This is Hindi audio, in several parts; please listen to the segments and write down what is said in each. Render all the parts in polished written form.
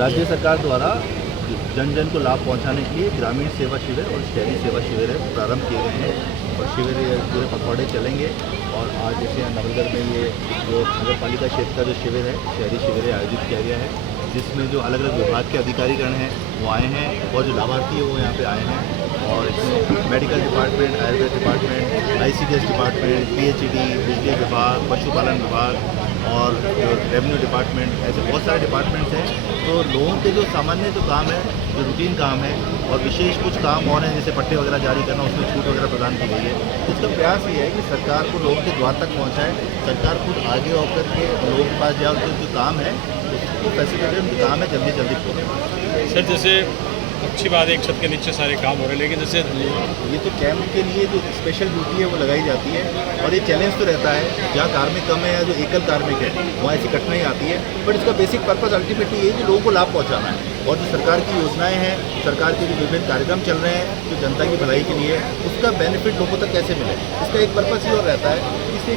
राज्य सरकार द्वारा जन जन को लाभ पहुंचाने के लिए ग्रामीण सेवा शिविर और शहरी सेवा शिविर प्रारंभ किए गए हैं और शिविर पूरे पखवाड़े चलेंगे। और आज जैसे नवलगढ़ में ये जो नगर पालिका क्षेत्र का जो शिविर है, शहरी शिविर आयोजित किया गया है, जिसमें जो अलग अलग विभाग के अधिकारीगण हैं वो आए हैं और जो लाभार्थी है वो यहाँ पे आए हैं। और इसमें medical department, Ayurveda department, ICDS department, PHED, बिजली विभाग, पशुपालन विभाग और जो रेवेन्यू डिपार्टमेंट, ऐसे बहुत सारे डिपार्टमेंट्स हैं। तो लोगों के जो सामान्य जो काम है, जो रूटीन काम है और विशेष कुछ काम और हैं जैसे पट्टे वगैरह जारी करना, उसमें छूट वगैरह प्रदान की गई है। इसका प्रयास ये है कि सरकार को लोगों के द्वार तक पहुँचाए, सरकार खुद आगे होकर के लोगों के पास जाए, उनके जो काम है उसको फैसिलिटेट, उनके काम है जल्दी जल्दी पूरे। सर जैसे अच्छी बात है एक छत के नीचे सारे काम हो रहे हैं, लेकिन जैसे ये तो कैंप के लिए जो स्पेशल ड्यूटी है वो लगाई जाती है और ये चैलेंज तो रहता है जहाँ कार्मिक कम है या जो एकल कार्मिक है वहाँ ऐसी कठिनाई आती है। बट इसका बेसिक पर्पस अल्टीमेटली ये है कि लोगों को लाभ पहुँचाना है। और जो सरकार की योजनाएं हैं, सरकार के जो विभिन्न कार्यक्रम चल रहे हैं जो जनता की भलाई के लिए, उसका बेनिफिट लोगों तक कैसे मिले, इसका एक पर्पस ये और रहता है कि इससे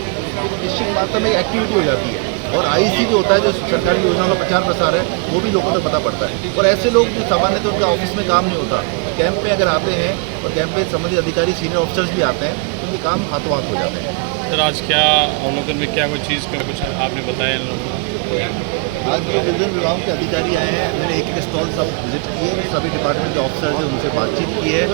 निश्चित मात्रा में एक्टिविटी हो जाती है। और IEC जो होता है, जो सरकारी योजनाओं का प्रचार प्रसार है, वो भी लोगों तक पता पड़ता है। और ऐसे लोग जो सामान्य तो उनका ऑफिस में काम नहीं होता, कैंप में अगर आते हैं और कैंप में संबंधित अधिकारी, सीनियर ऑफिसर्स भी आते हैं, तो उनके काम हाथों हाथ हो जाते हैं। सर आज क्या अवलोकन में क्या कोई चीज़ का कुछ आपने बताया इन लोगों को? आज जो विभिन्न विभागों के अधिकारी आए हैं, मैंने एक स्टॉल सब विजिट किए, सभी डिपार्टमेंट के ऑफिसर्स हैं उनसे बातचीत की है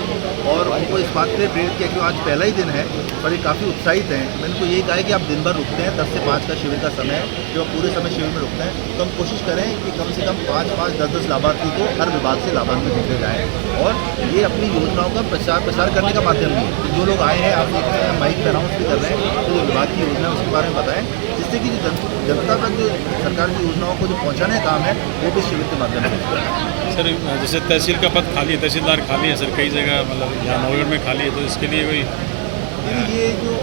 और उनको इस बात के लिए प्रेरित किया कि आज पहला ही दिन है और ये काफ़ी उत्साहित हैं। मैंने उनको यही कहा है कि आप दिन भर रुकते हैं, 10 से 5 का शिविर का समय है, जो आप पूरे समय शिविर में रुकते हैं, तो हम कोशिश करें कि कम से कम 5-5, 10-10 लाभार्थी को हर विभाग से लाभान्वित देते जाएँ। और ये अपनी योजनाओं का प्रसार करने का माध्यम नहीं है। जो लोग आए हैं, आप देख रहे हैं माइक पे अनाउंस भी कर रहे हैं, तो जो विभाग की योजना है उसके बारे में बताएं, जिससे कि जो जनता तक जो सरकार की योजनाओं को जो पहुंचाने का काम है वो भी शिविर के माध्यम से। सर जैसे तहसील का पद खाली है, तहसीलदार खाली है सर, कई जगह मतलब यहाँ नवलगढ़ में खाली है, तो इसके लिए कोई ये जो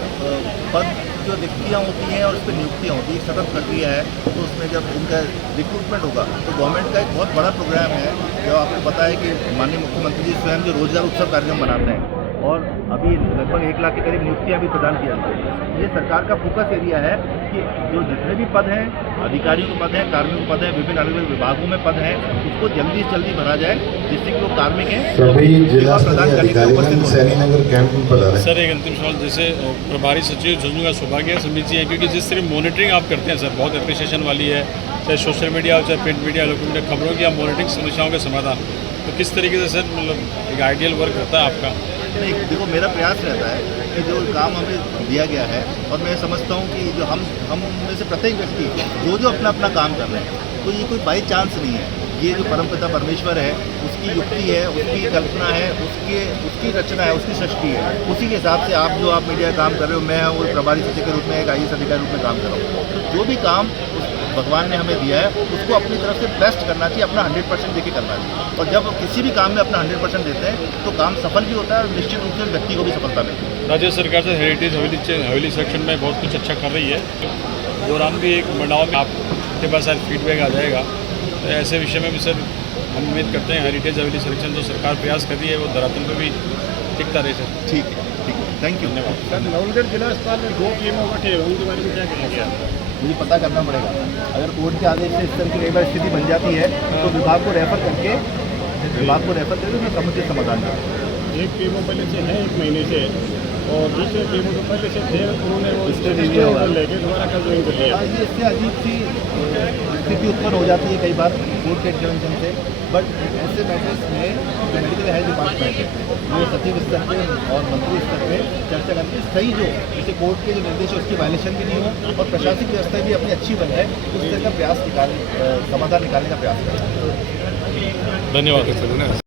पद जो रिक्तियाँ होती हैं और उस पर नियुक्तियाँ होती हैं, एक सतत प्रक्रिया है। तो उसमें जब इनका रिक्रूटमेंट होगा तो गवर्नमेंट का एक बहुत बड़ा प्रोग्राम है, जो आपको पता है कि माननीय मुख्यमंत्री जी स्वयं जो रोजगार उत्सव कार्यक्रम बनाते हैं और अभी लगभग 1 लाख के करीब नियुक्तियाँ भी प्रदान की जाती हैं। ये सरकार का फोकस एरिया है कि जो जितने भी पद हैं, अधिकारियों के पद हैं, कार्मिकों के पद हैं, विभिन्न अलग अलग विभागों में पद हैं, उसको जल्दी से जल्दी भरा जाए, जिससे कि वो कार्मिक हैं सभी जिला अधिकारी सैनीनगर कैंप में पधारे। सर एक अंतिम सवाल, जैसे प्रभारी सचिव जुजू का सौभाग्य समिति है, क्योंकि जिस तरह मॉनिटरिंग आप करते हैं सर बहुत अप्रिसिएशन वाली है, चाहे सोशल मीडिया हो चाहे प्रिंट मीडिया, लोग खबरों की आप मॉनिटरिंग समस्याओं का समाधान, तो किस तरीके से सर मतलब एक आइडियल वर्क रहता है आपका? नहीं, देखो मेरा प्रयास रहता है कि जो काम हमें दिया गया है, और मैं समझता हूँ कि जो हम में से प्रत्येक व्यक्ति जो अपना अपना काम कर रहे हैं, तो ये कोई बाई चांस नहीं है। ये जो परमपिता परमेश्वर है, उसकी युक्ति है, उसकी कल्पना है, उसकी रचना है, उसकी सृष्टि है। उसी के हिसाब से आप मीडिया काम कर रहे हो, मैं वो प्रभारी सचिव के रूप में, एक IAS अधिकारी के रूप में काम कर रहा हूँ। तो जो भी काम भगवान ने हमें दिया है उसको अपनी तरफ से बेस्ट करना चाहिए, अपना 100% देके करना चाहिए। और जब किसी भी काम में अपना 100% देते हैं तो काम सफल भी होता है और निश्चित रूप से व्यक्ति को भी सफलता मिलती है। राज्य सरकार से हेरिटेज हवेली सेक्शन में बहुत कुछ अच्छा कर रही है। दौरान भी एक मंडाव में आपके पास आज फीडबैक आ जाएगा, तो ऐसे विषय में भी सर हम उम्मीद करते हैं हेरिटेज हवेली सेक्शन जो सरकार प्रयास कर रही है वो धरातल पर भी टिकता रहे सर। ठीक है, थैंक यू। धन्यवाद। सर नवलगढ़ जिला अस्पताल में 2 PMO गठे हैं, उनके बारे में क्या कहेंगे आप? मुझे पता करना पड़ेगा, अगर कोर्ट के आदेश से इस तरह की कई बार स्थिति बन जाती है तो विभाग को रेफर करके मैं समुचित समाधान करूँ। एक PMO पहले से है 1 महीने से, और दूसरे PMO तो पहले से थे, उन्होंने वो लेके दोबारा कर ज्वाइन कर लिया। ये इससे अजीब सी स्थिति उत्पन्न हो जाती है कई बार कोर्ट के इंटरवेंशन से। बट ऐसे मैटर्स में जो मेडिकल हेल्थ डिपार्टमेंट है वो सचिव स्तर पे और मंत्री स्तर पे चर्चा करके सही जो जैसे कोर्ट के जो निर्देश है उसकी वायलेशन भी नहीं हो और प्रशासनिक व्यवस्था भी अपनी अच्छी बन है, उस तरह का प्रयास समाधान निकालने का प्रयास करें। धन्यवाद।